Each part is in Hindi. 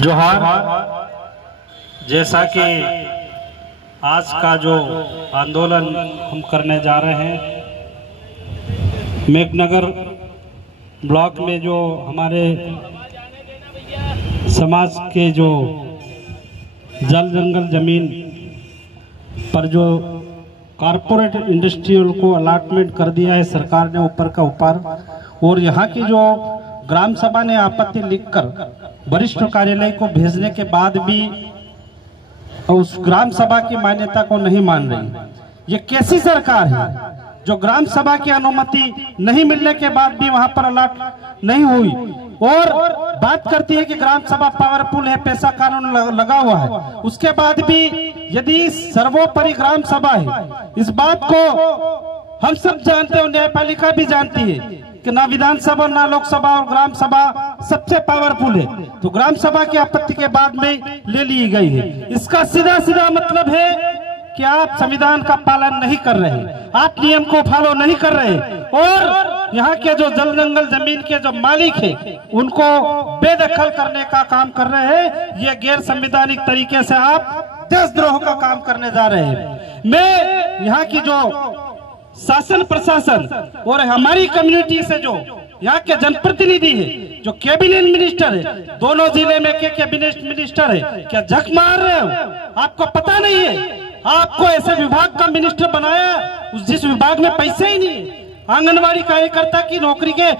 जोहार। जैसा कि आज का जो आंदोलन हम करने जा रहे हैं, मेघनगर ब्लॉक में जो हमारे समाज के जो जल जंगल जमीन पर जो कारपोरेट इंडस्ट्रियल को अलॉटमेंट कर दिया है सरकार ने ऊपर का ऊपर, और यहाँ की जो ग्राम सभा ने आपत्ति लिखकर वरिष्ठ कार्यालय को भेजने के बाद भी उस ग्राम सभा की मान्यता को नहीं मान रही। ये कैसी सरकार है जो ग्राम सभा की अनुमति नहीं मिलने के बाद भी वहां पर अलॉट नहीं हुई और बात करती है कि ग्राम सभा पावरफुल है, पैसा कानून लगा हुआ है, उसके बाद भी यदि सर्वोपरि ग्राम सभा है, इस बात को हम सब जानते हैं, न्यायपालिका भी जानती है कि ना विधानसभा ना लोकसभा और ग्राम सभा सबसे पावरफुल है, तो ग्राम सभा की आपत्ति के बाद में ले ली गई है। इसका सीधा सीधा मतलब है कि आप संविधान का पालन नहीं कर रहे, आप नियम को फॉलो नहीं कर रहे और यहाँ के जो जल जंगल जमीन के जो मालिक है उनको बेदखल करने का काम कर रहे हैं। ये गैर संवैधानिक तरीके से आप देशद्रोह का काम करने जा रहे हैं। मैं यहाँ की जो शासन प्रशासन और हमारी कम्युनिटी से जो यहाँ के जनप्रतिनिधि है, जो कैबिनेट मिनिस्टर है, दोनों जिले में के कैबिनेट मिनिस्टर है, क्या झक मार रहे हो? आपको पता नहीं है? आपको ऐसे विभाग का मिनिस्टर बनाया जिस विभाग में पैसे ही नहीं है। आंगनवाड़ी कार्यकर्ता की नौकरी के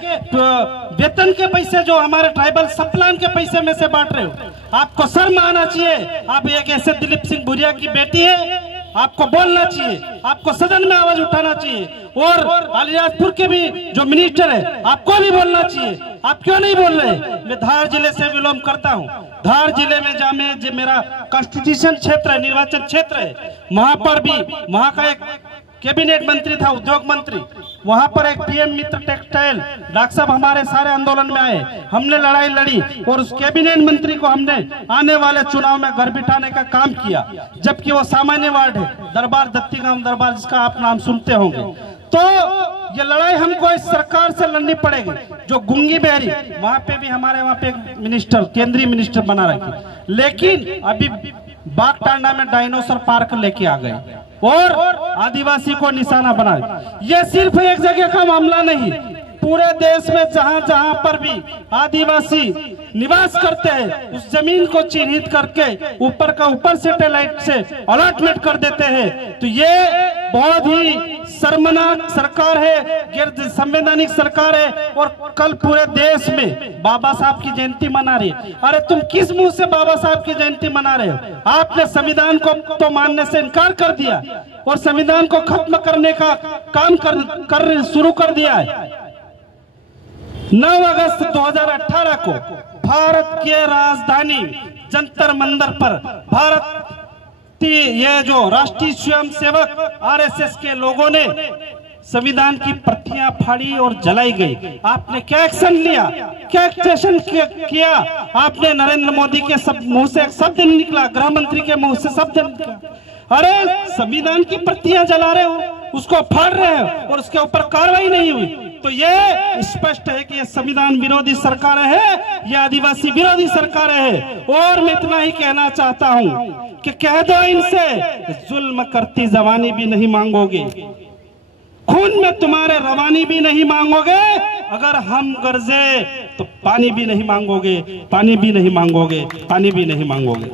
वेतन के पैसे जो हमारे ट्राइबल सब प्लान के पैसे में से बांट रहे हो। आपको शर्म आना चाहिए। आप एक ऐसे दिलीप सिंह भुरिया की बेटी है, आपको बोलना चाहिए, आपको सदन में आवाज उठाना चाहिए। और अलीराजपुर के भी जो मिनिस्टर है आपको भी बोलना चाहिए। आप क्यों नहीं बोल रहे? मैं धार जिले से बिलोंग करता हूँ। धार जिले में जहाँ में मेरा कॉन्स्टिट्यूशन क्षेत्र है, निर्वाचन क्षेत्र है, वहां पर भी वहां का एक कैबिनेट मंत्री था, उद्योग मंत्री, वहां पर एक पीएम मित्र टेक्सटाइल डॉक्टर साहब हमारे सारे आंदोलन में आए, हमने लड़ाई लड़ी और उस कैबिनेट मंत्री को हमने आने वाले चुनाव में घर बिठाने का काम किया, जबकि वो सामान्य वार्ड है, दरबार दत्तीगांव दरबार, जिसका आप नाम सुनते होंगे। तो ये लड़ाई हमको इस सरकार से लड़नी पड़ेगी। जो गुंगी बहरी, वहां पे भी हमारे वहां पे एक मिनिस्टर, केंद्रीय मिनिस्टर बना रखी, लेकिन अभी बागटांडा में डायनासोर पार्क लेके आ गए और आदिवासी को निशाना बना। यह सिर्फ एक जगह का मामला नहीं, पूरे देश में जहां जहां पर भी आदिवासी निवास करते हैं उस जमीन को चिन्हित करके ऊपर का ऊपर सैटेलाइट से अलॉटमेंट कर देते हैं। तो ये बहुत ही शर्मनाक सरकार है, गैर संवैधानिक सरकार है। और कल पूरे देश में बाबा साहब की जयंती मना रही है। अरे तुम किस मुंह से बाबा साहब की जयंती मना रहे हो? आपने संविधान को तो मानने से इनकार कर दिया और संविधान को खत्म करने का काम कर शुरू कर दिया है। 9 अगस्त 2018 को भारत के राजधानी जंतर मंतर पर ये जो राष्ट्रीय स्वयंसेवक आरएसएस के लोगों ने संविधान की प्रतियां फाड़ी और जलाई गई। आपने क्या एक्शन लिया? क्या एक्शन किया? आपने नरेंद्र मोदी के मुंह से एक शब्द नहीं निकला, गृह मंत्री के मुंह से शब्द निकला। अरे संविधान की प्रतियां जला रहे हो, उसको फाड़ रहे हो और उसके ऊपर कार्रवाई नहीं हुई, तो ये स्पष्ट है कि ये संविधान विरोधी सरकार है, ये आदिवासी विरोधी सरकार है। और मैं इतना ही कहना चाहता हूं कि कह दो इनसे, जुल्म करती जवानी भी नहीं मांगोगे, खून में तुम्हारे रवानी भी नहीं मांगोगे, अगर हम गरजे तो पानी भी नहीं मांगोगे, पानी भी नहीं मांगोगे, पानी भी नहीं मांगोगे।